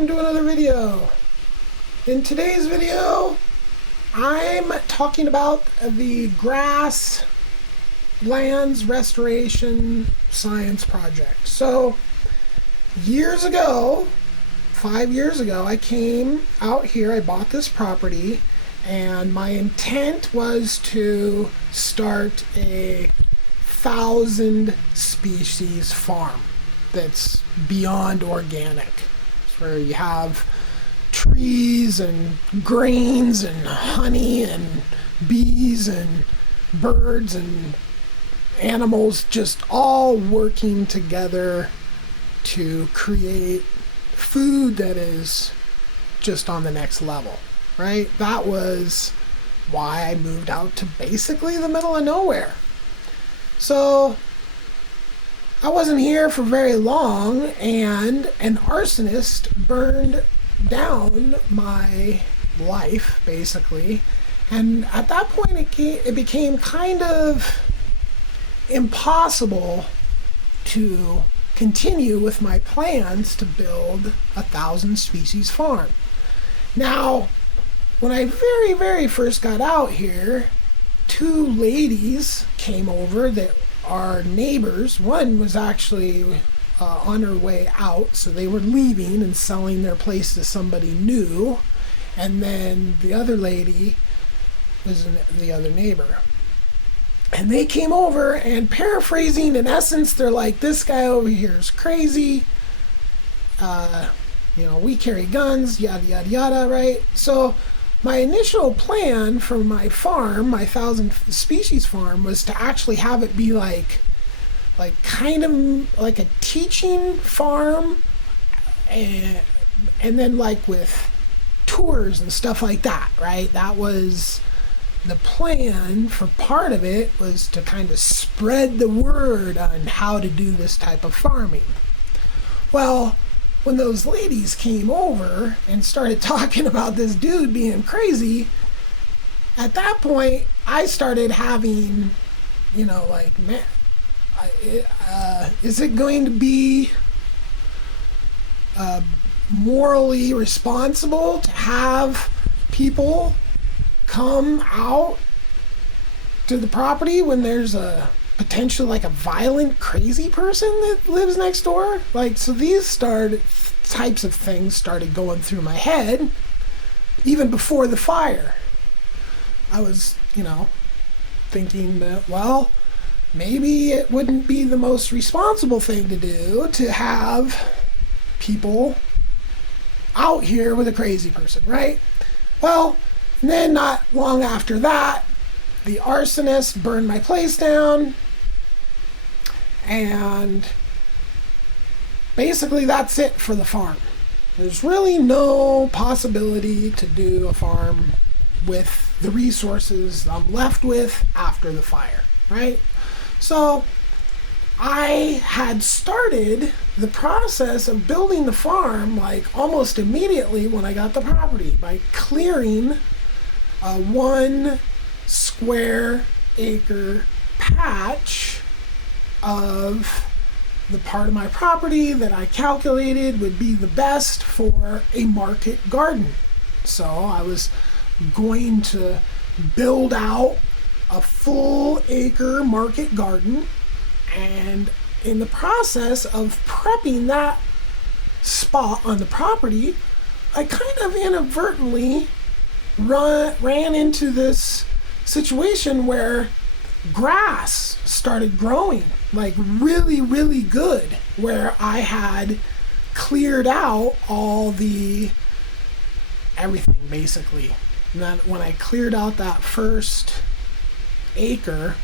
welcome to another video. In today's video, I'm talking about the grasslands restoration science project. So, years ago, 5 years ago, I came out here, I bought this property, and my intent was to start a 1,000 species farm that's beyond organic. It's where you have trees and grains and honey and bees and birds and animals just all working together to create food that is just on the next level, right? That was why I moved out to basically the middle of nowhere. So I wasn't here for very long, and an arsonist burned down my life, basically. And at that point, it became kind of impossible to continue with my plans to build a 1,000 species farm. Now, when I very first got out here, two ladies came over that are neighbors. One was actually on her way out, so they were leaving and selling their place to somebody new, and then the other lady was the other neighbor. And they came over, and paraphrasing, in essence, they're like, this guy over here is crazy, we carry guns, yada yada yada, right? So my initial plan for my farm, my 1,000 species farm, was to actually have it be like kind of like a teaching farm, and then like with tours and stuff like that, right? That was the plan. For part of it was to kind of spread the word on how to do this type of farming. Well, when those ladies came over and started talking about this dude being crazy, at that point, I started having, man, is it going to be morally responsible to have people come out to the property when there's a potential, like, a violent, crazy person that lives next door? So these types of things started going through my head even before the fire. I was, thinking that, well, maybe it wouldn't be the most responsible thing to do to have people out here with a crazy person, right? Well, and then not long after that, the arsonist burned my place down, and basically that's it for the farm. There's really no possibility to do a farm with the resources I'm left with after the fire, right? So I had started the process of building the farm almost immediately when I got the property by clearing a 1 square acre patch of the part of my property that I calculated would be the best for a market garden. So I was going to build out a full acre market garden, and in the process of prepping that spot on the property, I kind of inadvertently ran into this situation where grass started growing really good, where I had cleared out everything basically. And then when I cleared out that first acre,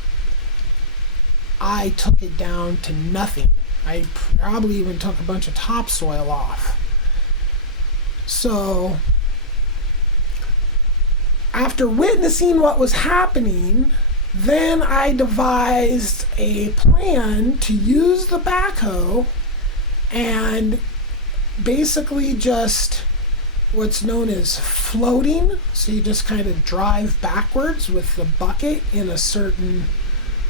I took it down to nothing. I probably even took a bunch of topsoil off. So after witnessing what was happening, then I devised a plan to use the backhoe and basically just what's known as floating. So you just kind of drive backwards with the bucket in a certain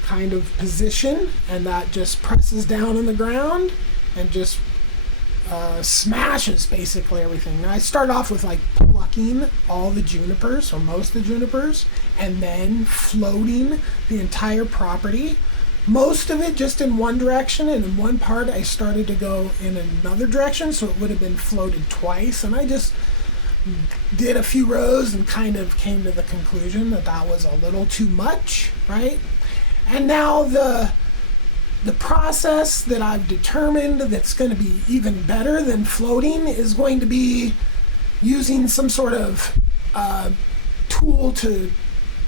kind of position, and that just presses down on the ground and just smashes basically everything. Now I start off with like plucking all the junipers, or most of the junipers, and then floating the entire property. Most of it just in one direction, and in one part I started to go in another direction, so it would have been floated twice. And I just did a few rows and kind of came to the conclusion that that was a little too much, right? And now the process that I've determined that's going to be even better than floating is going to be using some sort of tool to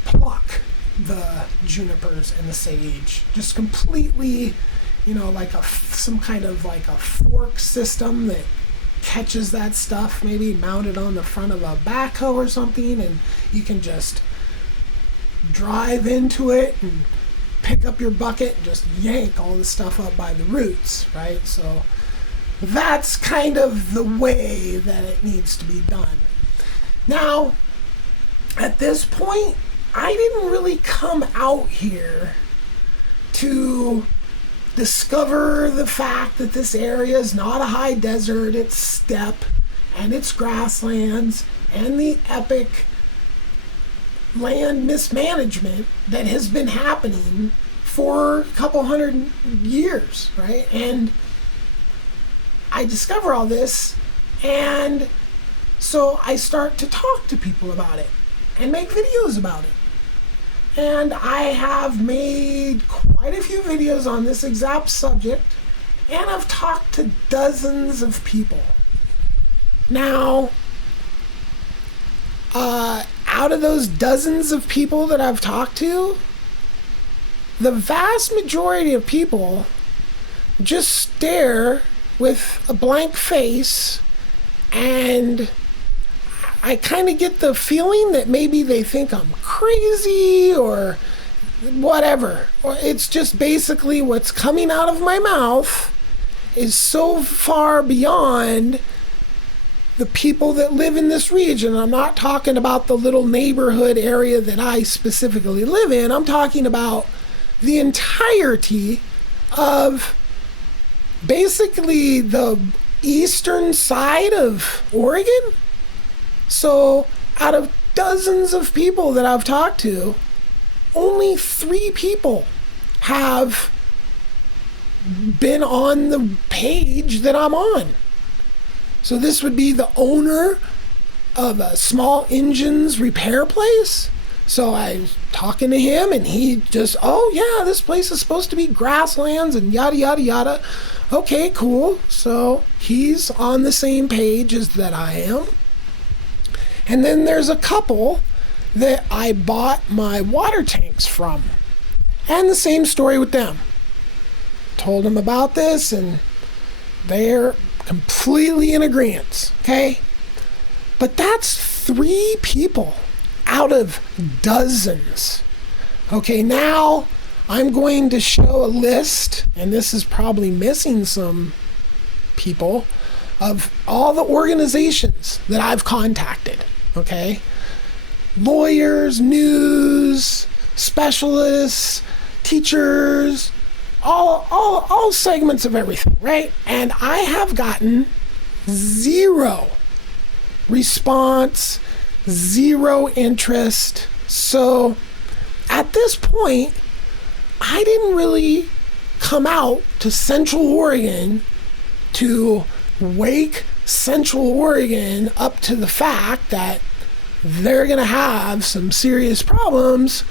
pluck the junipers and the sage, just completely, like some kind of like a fork system that catches that stuff, maybe mounted on the front of a backhoe or something, and you can just drive into it and pick up your bucket and just yank all the stuff up by the roots, right? So that's kind of the way that it needs to be done. Now, at this point, I didn't really come out here to discover the fact that this area is not a high desert, it's steppe, and it's grasslands, and the epic land mismanagement that has been happening for a couple hundred years, right? And I discover all this, and so I start to talk to people about it and make videos about it. And I have made quite a few videos on this exact subject, and I've talked to dozens of people. Now, out of those dozens of people that I've talked to, the vast majority of people just stare with a blank face, and I kind of get the feeling that maybe they think I'm crazy or whatever. Or it's just basically what's coming out of my mouth is so far beyond the people that live in this region. I'm not talking about the little neighborhood area that I specifically live in. I'm talking about the entirety of basically the eastern side of Oregon. So out of dozens of people that I've talked to, only 3 people have been on the page that I'm on. So this would be the owner of a small engines repair place. So I was talking to him, and he just, oh yeah, this place is supposed to be grasslands and yada, yada, yada. Okay, cool. So he's on the same page as that I am. And then there's a couple that I bought my water tanks from. And the same story with them. Told them about this, and they're completely in agreement, okay? But that's 3 people out of dozens. Okay, now I'm going to show a list, and this is probably missing some people, of all the organizations that I've contacted, okay? Lawyers, news, specialists, teachers, all segments of everything, right? And I have gotten 0 response, 0 interest. So at this point, I didn't really come out to Central Oregon to wake Central Oregon up to the fact that they're going to have some serious problems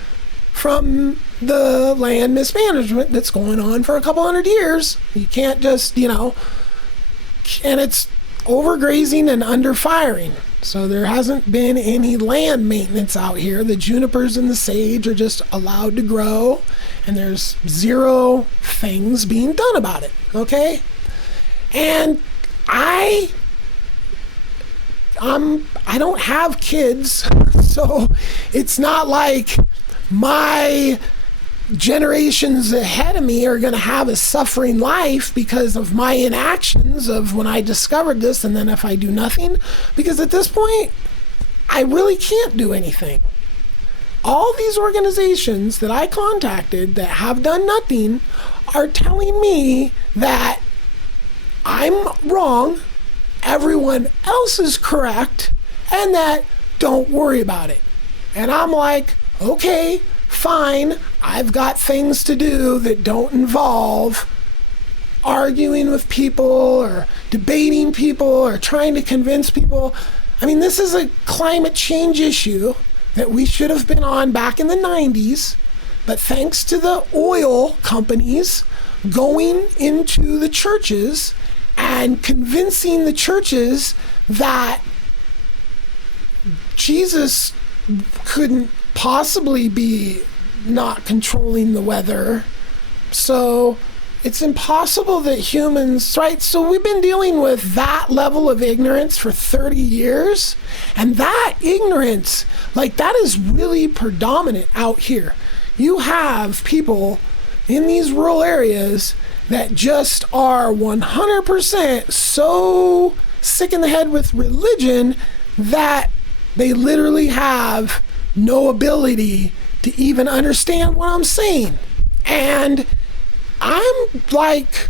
from the land mismanagement that's going on for a couple hundred years. You can't just, and it's overgrazing and underfiring. So there hasn't been any land maintenance out here. The junipers and the sage are just allowed to grow, and there's 0 things being done about it, okay? And I don't have kids, so it's not like my generations ahead of me are going to have a suffering life because of my inactions of when I discovered this, and then if I do nothing, because at this point I really can't do anything. All these organizations that I contacted that have done nothing are telling me that I'm wrong, everyone else is correct, and that don't worry about it. And I'm like, okay, fine, I've got things to do that don't involve arguing with people or debating people or trying to convince people. I mean, this is a climate change issue that we should have been on back in the 90s, but thanks to the oil companies going into the churches and convincing the churches that Jesus couldn't possibly be not controlling the weather. So it's impossible that humans, right? So we've been dealing with that level of ignorance for 30 years. And that ignorance, like that is really predominant out here. You have people in these rural areas that just are 100% so sick in the head with religion that they literally have no ability to even understand what I'm saying. And I'm like,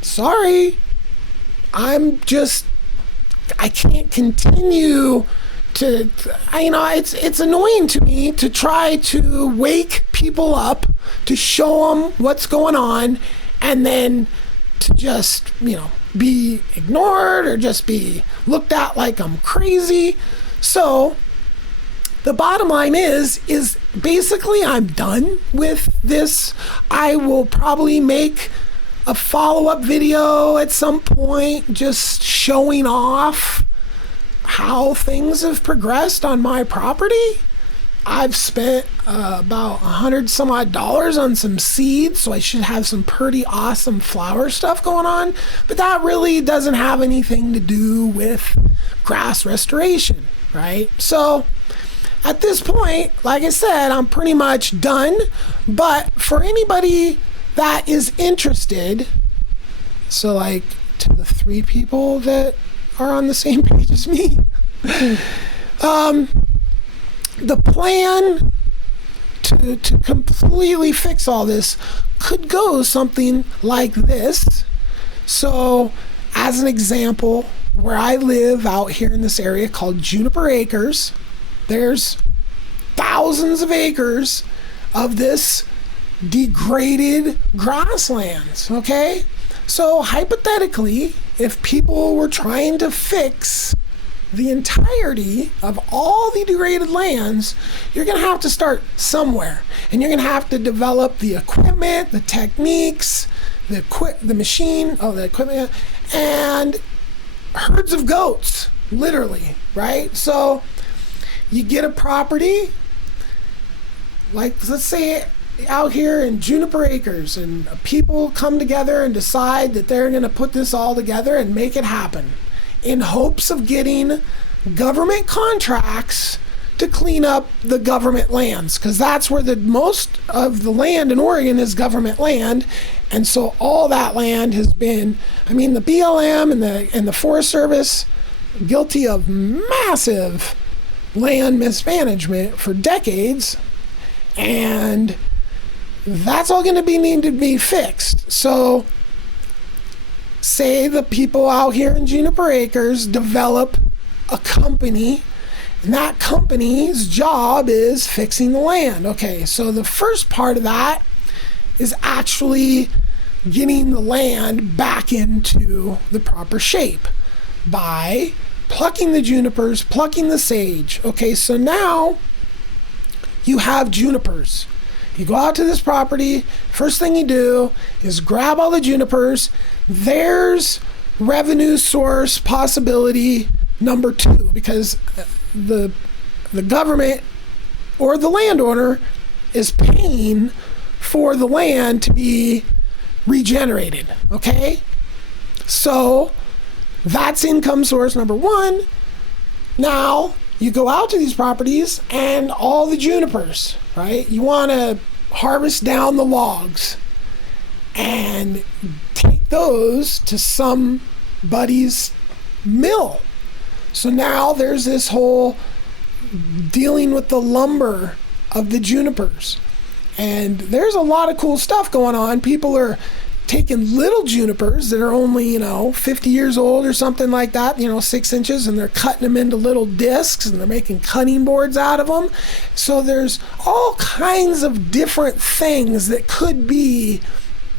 sorry, I can't continue to, it's annoying to me to try to wake people up, to show them what's going on, and then to just, be ignored or just be looked at like I'm crazy. So the bottom line is basically I'm done with this. I will probably make a follow-up video at some point just showing off how things have progressed on my property. I've spent about $100 some odd on some seeds, so I should have some pretty awesome flower stuff going on, but that really doesn't have anything to do with grass restoration, right? So at this point, like I said, I'm pretty much done. But for anybody that is interested, so like to the 3 people that are on the same page as me, the plan to completely fix all this could go something like this. So as an example, where I live out here in this area called Juniper Acres, there's thousands of acres of this degraded grasslands, okay? So hypothetically, if people were trying to fix the entirety of all the degraded lands, you're gonna have to start somewhere. And you're gonna have to develop the equipment, the techniques, the equipment, and herds of goats, literally, right? So you get a property, like let's say out here in Juniper Acres, and people come together and decide that they're going to put this all together and make it happen in hopes of getting government contracts to clean up the government lands, because that's where the most of the land in Oregon is government land. And so all that land has been, the BLM and the Forest Service guilty of massive land mismanagement for decades, and that's all going to need to be fixed. So say the people out here in Juniper Acres develop a company, and that company's job is fixing the land. Okay, so the first part of that is actually getting the land back into the proper shape by plucking the junipers, plucking the sage. Okay, so now you have junipers. You go out to this property, first thing you do is grab all the junipers. There's revenue source possibility number 2, because the government or the landowner is paying for the land to be regenerated, okay? So that's income source number 1. Now you go out to these properties and all the junipers, right? You want to harvest down the logs and take those to somebody's mill. So now there's this whole dealing with the lumber of the junipers. And there's a lot of cool stuff going on. People are taking little junipers that are only, 50 years old or something like that, 6 inches, and they're cutting them into little discs, and they're making cutting boards out of them. So there's all kinds of different things that could be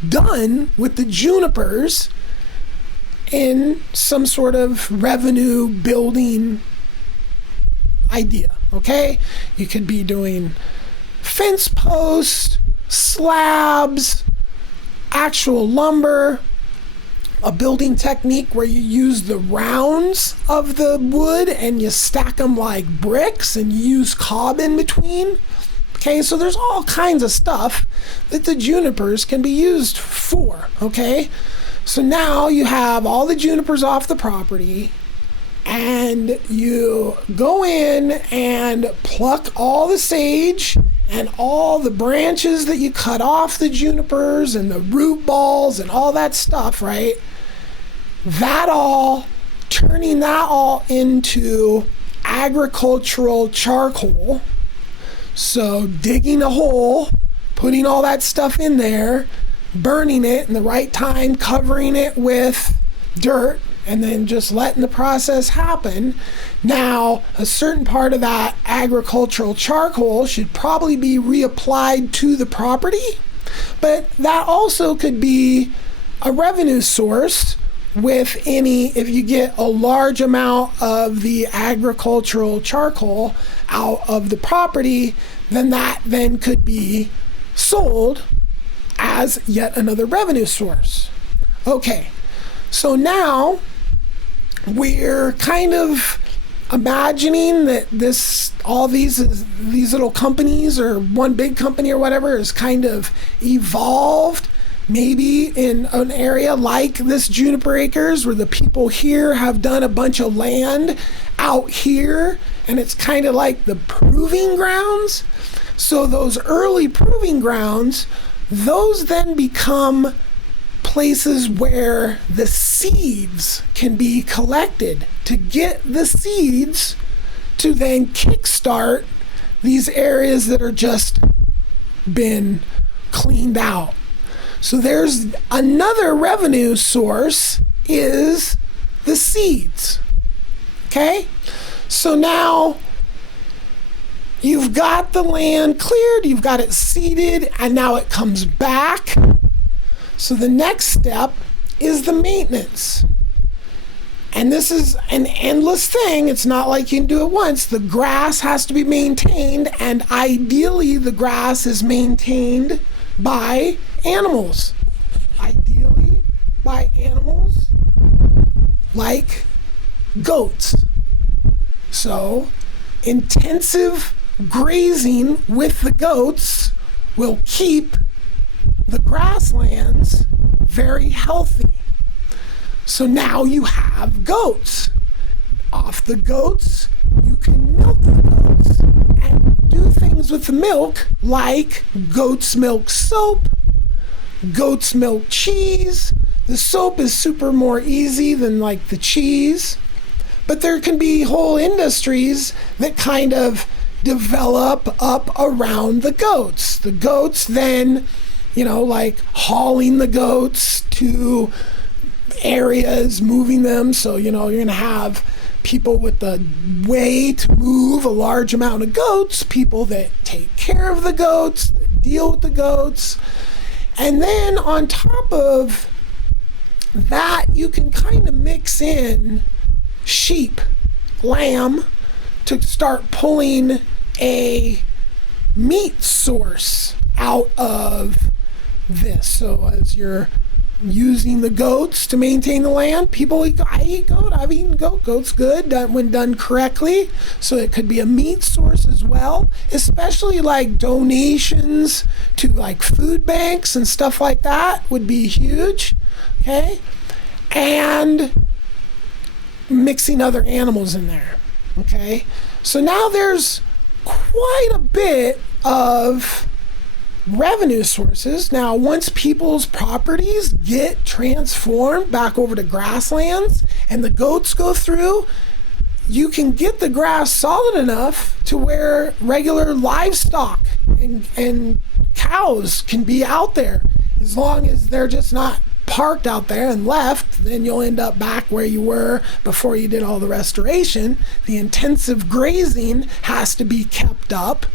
done with the junipers in some sort of revenue building idea, okay? You could be doing fence posts, slabs, actual lumber, a building technique where you use the rounds of the wood and you stack them like bricks and you use cob in between. Okay, so there's all kinds of stuff that the junipers can be used for, okay? So now you have all the junipers off the property, and you go in and pluck all the sage and all the branches that you cut off the junipers and the root balls and all that stuff, right? Turning that all into agricultural charcoal. So digging a hole, putting all that stuff in there, burning it in the right time, covering it with dirt, and then just letting the process happen. Now, a certain part of that agricultural charcoal should probably be reapplied to the property, but that also could be a revenue source if you get a large amount of the agricultural charcoal out of the property, then that then could be sold as yet another revenue source. Okay, so now we're kind of imagining that all these little companies, or one big company or whatever, is kind of evolved maybe in an area like this Juniper Acres, where the people here have done a bunch of land out here, and it's kind of like the proving grounds. So those early proving grounds, those then become places where the seeds can be collected to get the seeds to then kickstart these areas that are just been cleaned out. So there's another revenue source, is the seeds. Okay? So now you've got the land cleared, you've got it seeded, and now it comes back. So the next step is the maintenance. And this is an endless thing. It's not like you can do it once. The grass has to be maintained, and ideally the grass is maintained by animals. Ideally by animals like goats. So intensive grazing with the goats will keep the grasslands very healthy. So now you have goats. Off the goats, you can milk the goats and do things with the milk like goat's milk soap, goat's milk cheese. The soap is super more easy than like the cheese. But there can be whole industries that kind of develop up around the goats. The goats then, like hauling the goats to areas, moving them. So, you're going to have people with the way to move a large amount of goats, people that take care of the goats, that deal with the goats. And then on top of that, you can kind of mix in sheep, lamb, to start pulling a meat source out of this. So as you're using the goats to maintain the land, I eat goat, I've eaten goat. Goat's good when done correctly. So it could be a meat source as well, especially like donations to like food banks and stuff like that would be huge. Okay, and mixing other animals in there. Okay, so now there's quite a bit of revenue sources. Now, once people's properties get transformed back over to grasslands and the goats go through, you can get the grass solid enough to where regular livestock and cows can be out there, As long as they're just not parked out there and left, then you'll end up back where you were before you did all the restoration. The intensive grazing has to be kept up.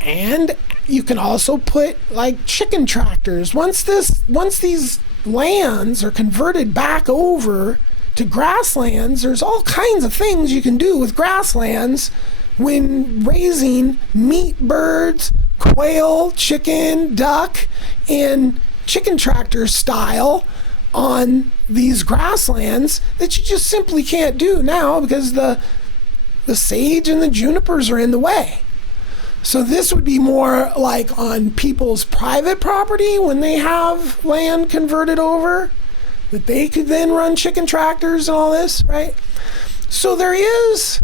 And you can also put like chicken tractors. Once these lands are converted back over to grasslands, there's all kinds of things you can do with grasslands when raising meat birds, quail, chicken, duck, and chicken tractor style on these grasslands that you just simply can't do now because the sage and the junipers are in the way. So this would be more like on people's private property when they have land converted over, that they could then run chicken tractors and all this, right? So there is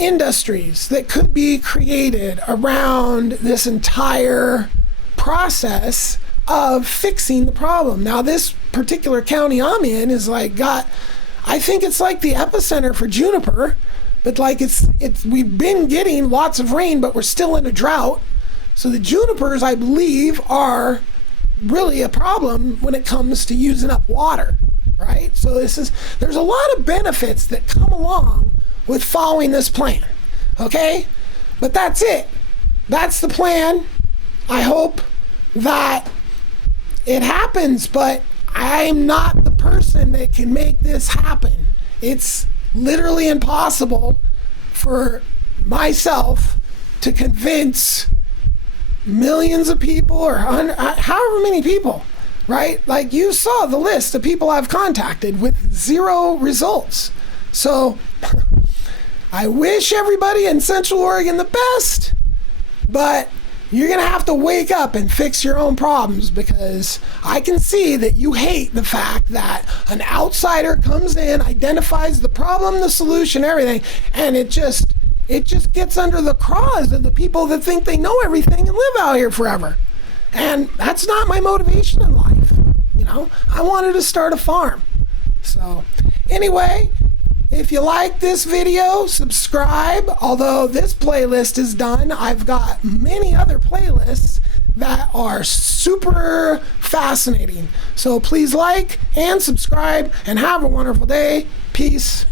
industries that could be created around this entire process of fixing the problem. Now this particular county I'm in is like I think it's like the epicenter for juniper. But like we've been getting lots of rain, but we're still in a drought. So the junipers, I believe, are really a problem when it comes to using up water, right? So there's a lot of benefits that come along with following this plan, okay? But that's it. That's the plan. I hope that it happens, but I'm not the person that can make this happen. It's literally impossible for myself to convince millions of people or however many people, right? Like you saw the list of people I've contacted with 0 results. So I wish everybody in Central Oregon the best, but you're going to have to wake up and fix your own problems, because I can see that you hate the fact that an outsider comes in, identifies the problem, the solution, everything, and it just gets under the craws of the people that think they know everything and live out here forever. And that's not my motivation in life. You know, I wanted to start a farm. So anyway, if you like this video, subscribe. Although this playlist is done, I've got many other playlists that are super fascinating. So please like and subscribe and have a wonderful day. Peace.